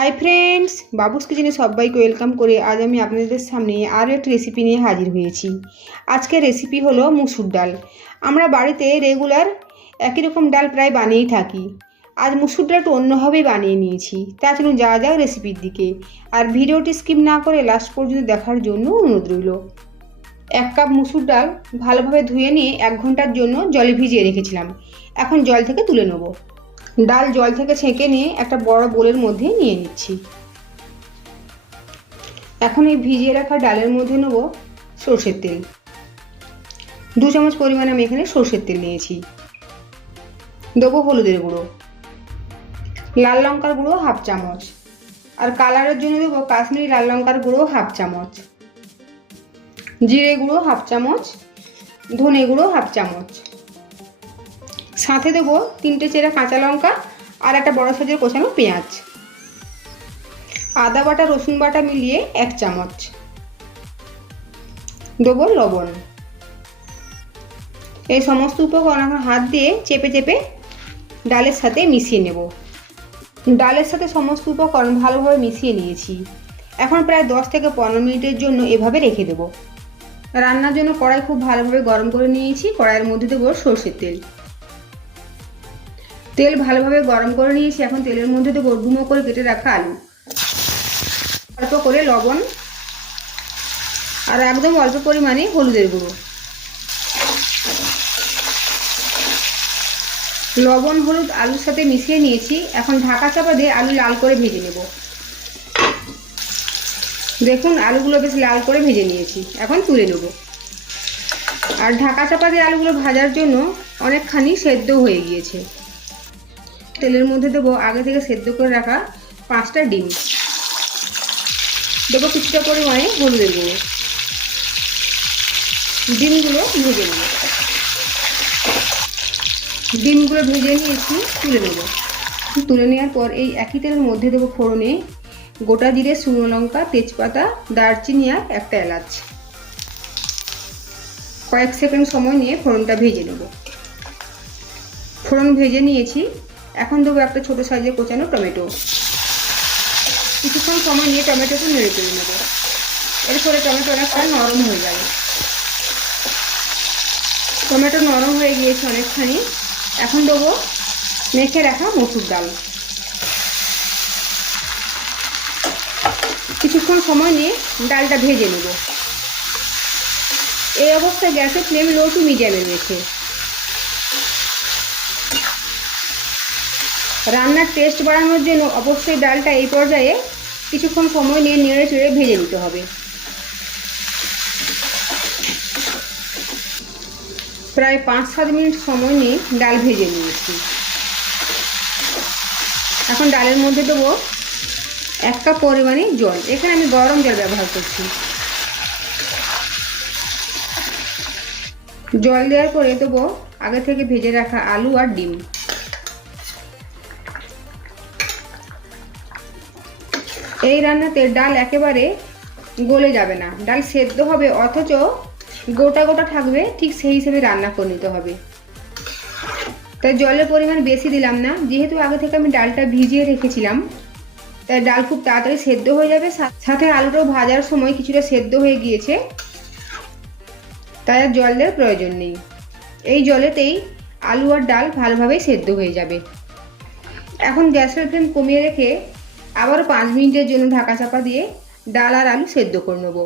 Hi friends, বাবুস কিচেনে সবাইকে welcome করে আজ আমি আপনাদের সামনে আরও একটি রেসিপি নিয়ে হাজির হয়েছি। আজকের রেসিপি হলো মুসুর ডাল। আমরা বাড়িতে রেগুলার একই রকম ডাল প্রায় বানিয়েই থাকি। আজ মুসুর ডাল একটু অন্যভাবেই বানিয়ে নিয়েছি। তা চলুন যাওয়া যাক রেসিপির দিকে। আর ভিডিওটি স্কিপ না করে লাস্ট পর্যন্ত দেখার জন্য অনুরোধ রইল। 1 কাপ মুসুর ডাল ভালোভাবে ধুয়ে নিয়ে 1 ঘন্টার জন্য জলে ভিজিয়ে রেখেছিলাম। এখন জল থেকে তুলে নেব। ডাল জল থেকে ছেঁকে নিয়ে একটা বড় বোলের মধ্যে নিয়ে নিচ্ছি। এখন এই ভিজিয়ে রাখা ডালের মধ্যে নেব সরষের তেল। 2 চামচ পরিমাণে আমি এখানে সরষের তেল নিয়েছি। দেবো হলুদের গুঁড়ো, লাল লঙ্কার গুঁড়ো 1/2 চামচ, আর কালারের জন্য দেবো কাশ্মীরি লাল লঙ্কার গুঁড়ো 1/2 চামচ, জিরে গুঁড়ো 1/2 চামচ, ধনে গুঁড়ো 1/2 চামচ। সাথে দেবো 3টে চেরা কাঁচা লঙ্কা আর একটা বড় সাইজের কোচানো পেঁয়াজ। আদা বাটা রসুন বাটা মিলিয়ে 1 চামচ। দেবো লবণ। এই সমস্ত উপকরণ এখন হাত দিয়ে চেপে চেপে ডালের সাথে মিশিয়ে নেব। ডালের সাথে সমস্ত উপকরণ ভালোভাবে মিশিয়ে নিয়েছি। এখন প্রায় 10 থেকে 15 মিনিটের জন্য এভাবে রেখে দেব। রান্নার জন্য কড়াই খুব ভালোভাবে গরম করে নিয়েছি। কড়াইয়ের মধ্যে দেবো সরষের তেল। তেল ভালোভাবে গরম করে নিয়েছি। এখন তেলের মধ্যে দেবো ডুমো করে কেটে রাখা আলু, অল্প করে লবণ আর একদম অল্প পরিমাণে হলুদের গুঁড়ো। লবণ হলুদ আলুর সাথে মিশিয়ে নিয়েছি। এখন ঢাকা চাপা দিয়ে আলু লাল করে ভেজে নেব। দেখুন আলুগুলো বেশ লাল করে ভেজে নিয়েছি। এখন তুলে নেব। আর ঢাকা চাপা দিয়ে আলুগুলো ভাজার জন্য অনেকখানি সেদ্ধ হয়ে গিয়েছে। তেলের মধ্যে দেবো আগে থেকে সেদ্ধ করে রাখা 5টা ডিম। দেবো কিছুটা পরিমাণে হলুদের গুঁড়ো। ডিমগুলো ভেজে নেব। ডিমগুলো ভেজে নিয়েছি, তুলে নেব। তুলে নেওয়ার পর এই একই তেলের মধ্যে দেবো ফোড়নে গোটা জিরে, শুকনো লঙ্কা, তেজপাতা, দারচিনি আর একটা এলাচ। কয়েক সেকেন্ড সময় নিয়ে ফোড়নটা ভেজে নেব। ফোড়ন ভেজে নিয়েছি। এখন দেবো একটা ছোটো সাইজের কোচানো টমেটো। কিছুক্ষণ সময় নিয়ে টমেটোটা নেড়ে চেড়ে নেব। এর ফলে টমেটো অনেকটা নরম হয়ে যাবে। টমেটো নরম হয়ে গিয়েছে অনেকখানি। এখন দেবো মেখে রাখা মসুর ডাল। কিছুক্ষণ সময় নিয়ে ডালটা ভেজে নেব। এই অবস্থায় গ্যাসের ফ্লেম লো টু মিডিয়ামে রয়েছে। রান্নার টেস্ট বাড়ানোর জন্য অবশ্যই ডালটা এই পর্যায়ে কিছুক্ষণ সময় নিয়ে নেড়ে চেড়ে ভেজে নিতে হবে। প্রায় 5-7 মিনিট সময় নিয়ে ডাল ভেজে নিয়েছি। এখন ডালের মধ্যে দেবো 1 কাপ পরিমাণে জল। এখানে আমি গরম জল ব্যবহার করছি। জল দেওয়ার পরে দেবো আগে থেকে ভেজে রাখা আলু আর ডিম। এই রান্নাতে ডাল একেবারে গলে যাবে না, ডাল সেদ্ধ হবে অথচ গোটা গোটা থাকবে, ঠিক সেই হিসেবে রান্না করে নিতে হবে। তাই জলের পরিমাণ বেশি দিলাম না। যেহেতু আগে থেকে আমি ডালটা ভিজিয়ে রেখেছিলাম, তাই ডাল খুব তাড়াতাড়ি সেদ্ধ হয়ে যাবে। সাথে আলুটাও ভাজার সময় কিছুটা সেদ্ধ হয়ে গিয়েছে, তাই আর জল দেওয়ার প্রয়োজন নেই। এই জলেতেই আলু আর ডাল ভালোভাবে সেদ্ধ হয়ে যাবে। এখন গ্যাসের ফ্লেম কমিয়ে রেখে আবারও 5 মিনিটের জন্য ঢাকা চাপা দিয়ে ডাল আর আলু সেদ্ধ করে নেব।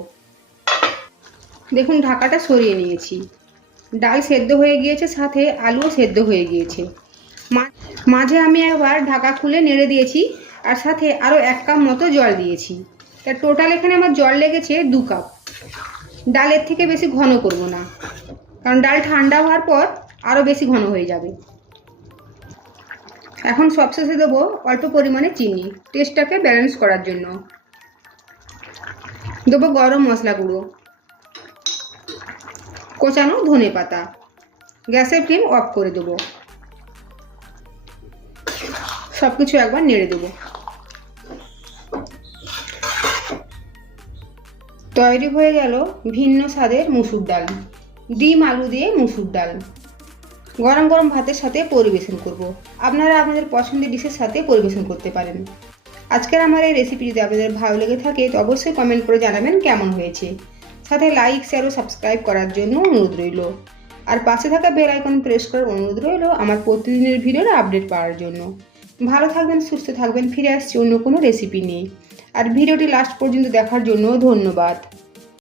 দেখুন ঢাকাটা সরিয়ে নিয়েছি। ডাল সেদ্ধ হয়ে গিয়েছে, সাথে আলুও সেদ্ধ হয়ে গিয়েছে। মাঝে আমি একবার ঢাকা খুলে নেড়ে দিয়েছি আর সাথে আরও 1 কাপ মতো জল দিয়েছি। তা টোটাল এখানে আমার জল লেগেছে 2 কাপ। ডালের থেকে বেশি ঘন করব না, কারণ ডাল ঠান্ডা হওয়ার পর আরও বেশি ঘন হয়ে যাবে। এখন সবশেষে দেবো অল্প পরিমাণে চিনি, টেস্টটাকে ব্যালেন্স করার জন্য। দেবো গরম মশলা গুঁড়ো, কোচানো ধনে পাতা। গ্যাসের ফ্লেম অফ করে দেবো। সব কিছু একবার নেড়ে দেবো। তৈরি হয়ে গেল ভিন্ন স্বাদের মুসুর ডাল। ডিম আলু দিয়ে মুসুর ডাল গরম গরম ভাতের সাথে পরিবেশন করব। আপনারা আপনাদের পছন্দের ডিশের সাথে পরিবেশন করতে পারেন। আজকের আমার এই রেসিপি যদি আপনাদের ভালো লেগে থাকে তো অবশ্যই কমেন্ট করে জানাবেন কেমন হয়েছে। সাথে লাইক, শেয়ার ও সাবস্ক্রাইব করার জন্য অনুরোধ রইল। আর পাশে থাকা বেল আইকন প্রেস করার অনুরোধ রইল আমার প্রতিদিনের ভিডিওর আপডেট পাওয়ার জন্য। ভালো থাকবেন, সুস্থ থাকবেন। ফিরে আসছি অন্য কোনো রেসিপি নিয়ে। আর ভিডিওটি লাস্ট পর্যন্ত দেখার জন্য ধন্যবাদ।